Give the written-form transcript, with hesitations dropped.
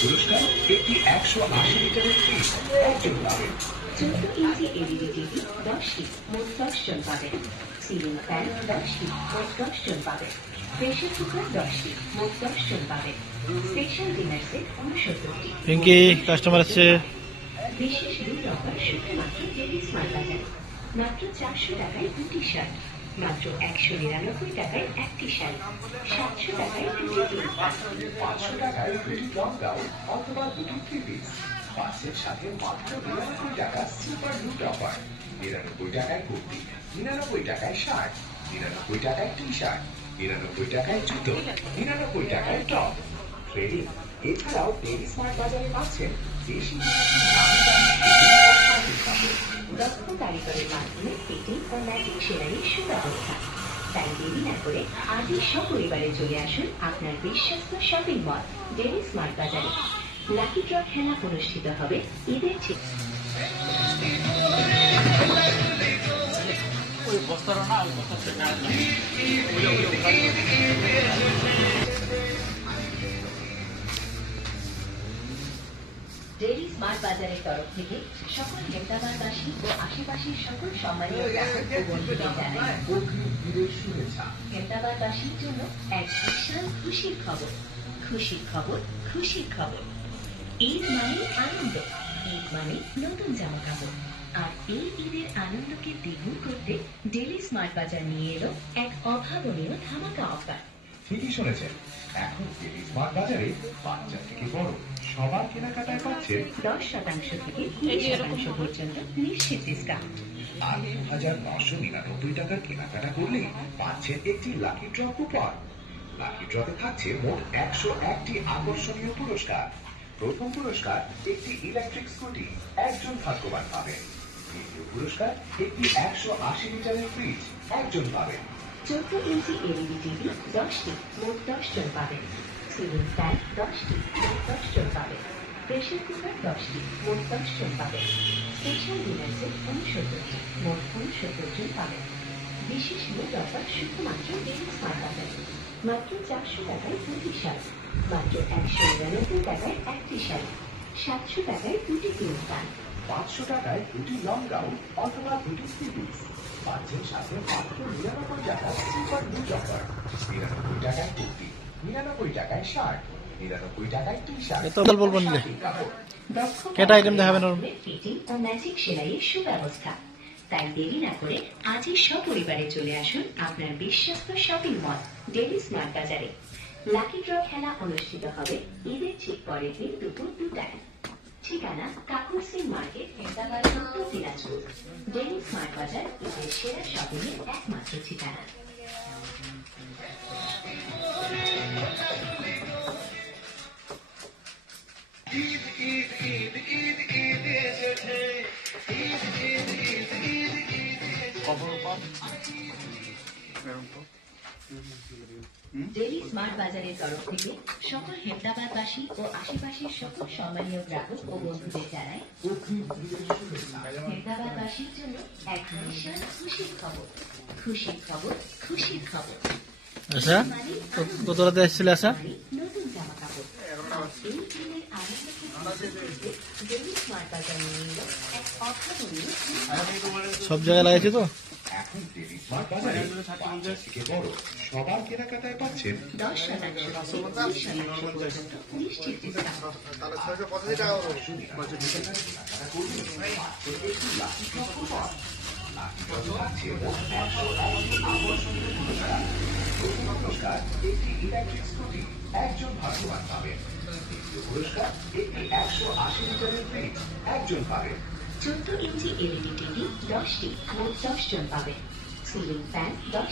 পুরস্কার একটি 180 লিটারের ফ্রিজ একজন পাবেন। 14 ইঞ্চি এলইডি টিভি 10টি, মোট 10 জন পাবেন। সিলিং ফ্যান 10টি, মোট 10 জন পাবেন। প্রেসার কুকার 10টি, মোট 10 জন পাবেন। স্পেশাল ডিনার সেট 69টি। পিঙ্কি কাস্টমার আছে। বিশেষ দুই অফার শুধুমাত্র ডেলি স্মার্ট বাজারে। মাত্র 400 টাকায় দুটি শার্ট, মাত্র 199 টাকায় একটি শাড়ি, 700 টাকায় দুটি জিন্স, 500 টাকায় দুটি লং গাউন অথবা দুটি থ্রি পিস, পাঁচের সাথে মাত্র 99 টাকা সুপার লুট অফার। 99 টাকায় কুর্তি, 99 টাকায় শার্ট, 99 টাকায় টি শার্ট, 99 টাকায় জুতো, 99 টাকায় টপ। ট্রেডিং এছাড়াও ডেলি স্মার্ট বাজারে পাচ্ছেন দেশি বিদেশি দামি দামি দক্ষ কারিগরের মাধ্যমে ফিটিং ও ম্যাচিং সেলাইয়ের সুব্যবস্থা। তাই দেরি না করে আজই সপরিবারে চলে আসুন আপনার বিশ্বস্ত শপিং মল ডেলি স্মার্ট বাজারে। লাকি ড্র খেলা অনুষ্ঠিত হবে ঈদের ঠিক। ডেইলি স্মার্ট বাজারের তরফ থেকে সকল হেমদাবাদবাসী ও আশেপাশের সকল সম্মানীয় গ্রাহক ও বন্ধুদের জানাই শুভেচ্ছা। হেমদাবাদবাসীর জন্য এক বিশাল খুশির খবর। খুশির খবর, খুশির খবর। ঈদ মানে আনন্দ, ঈদ মানে নতুন জামা কাপড়। আর এই ঈদের আনন্দকে দ্বিগুণ করতে ডেইলি স্মার্ট বাজার নিয়ে এলো এক অভাবনীয় ধামাকা অফার। ঠিকই শুনেছেন, এখন ডেলি স্মার্ট বাজারে বাচ্চা থেকে বড় সবার কেনাকাটায় পাচ্ছেন 10% থেকে 20% পর্যন্ত নিশ্চিত ডিসকাউন্ট। আর 2,999 টাকার কেনাকাটা করলে পাচ্ছেন একটি লাকি ড্র কুপন। লাকি ড্রতে থাকছে মোট 101টি আকর্ষণীয় পুরস্কার। প্রথম পুরস্কার একটি ইলেকট্রিক স্কুটি, একজন ভাগ্যবান পাবেন। দ্বিতীয় পুরস্কার একটি 180 লিটারের ফ্রিজ, একজন পাবেন। 14 ইঞ্চি এলইডি টিভি 10টি, মোট 10 জন পাবেন। সিলিং ফ্যান 10টি, মোট 10 জন পাবেন। প্রেসার কুকার 10টি, মোট 10 জন পাবেন। স্পেশাল ডিনার সেট 69টি, মোট 69 জন পাবেন। বিশেষ মূল অফার শুধুমাত্র ডেইলি স্মার্ট বাজারে। মাত্র 400 টাকায় দুটি শাড়ি, মাত্র 199 টাকায় একটি শাড়ি, 700 টাকায় দুটি জিন্স প্যান্ট, 500 টাকায় দুটি লং গাউন অথবা দুটি থ্রি পিস, পাচ্ছেন সাথে মাত্র 99 টাকা সুপার লুট অফার। 99 টাকায় কুর্তি, 99 টাকায় শার্ট, 99 টাকায় টি শার্ট। বলবেন না দক্ষ কেটা আইটেম দেখাবেন ওর ফিটিং ও ম্যাজিক সেলাইয়ের সুব্যবস্থা। তাই দেরি না করে আজই সপরিবারে চলে আসুন আপনার বিশ্বস্ত শপিং মল ডেইলি স্মার্ট বাজারে। লাকি ড্র খেলা অনুষ্ঠিত হবে ঈদের ঠিক পরের দিন দুপুর 2টায়। ঠিকানা কাকুর সিং মার্কেট, হেমদাবাদ, উত্তর দিনাজপুর। ডেইলি স্মার্ট বাজার ঈদের সেরা শপিং এর একমাত্র ঠিকানা। ডেইলি স্মার্ট বাজারের তরফ থেকে সকল হেমদাবাদবাসী ও আশেপাশের সকল সম্মানীয় গ্রাহক ও বন্ধুদের জানাই হেমদাবাদবাসীর জন্য এক বিশাল খুশির খবর। খুশির খবর, খুশির খবর। আচ্ছা কত রাতে এসেছিল? আচ্ছা নতুন জামা কাপড়। এই দিনের আনন্দকে ডেইলি স্মার্ট বাজার নিয়ে এলো এক অভাবনীয় সব জায়গায় লাগাইছি তো। এখন টেলি স্মার্ট বাজারে বাচ্চা থেকে বড় সবার কেনাকাটায় পাচ্ছেন 10% পর্যন্ত নিশ্চিত ডিসকাউন্ট। কেনাকাটা করুন মাত্র একটি lucky draw coupon. Lucky draw থাকছে মোট 101টি আকর্ষণীয় পুরস্কার। প্রথম পুরস্কার একটি ইলেকট্রিক স্কুটি, একজন ভাগ্যবান পাবেন। দ্বিতীয় পুরস্কার একটি 180 লিটারের ফ্রিজ, একজন পাবেন। 14 ইঞ্চি এলইডি টিভি 10টি, মোট 10 জন পাবেন। Ceiling fan 10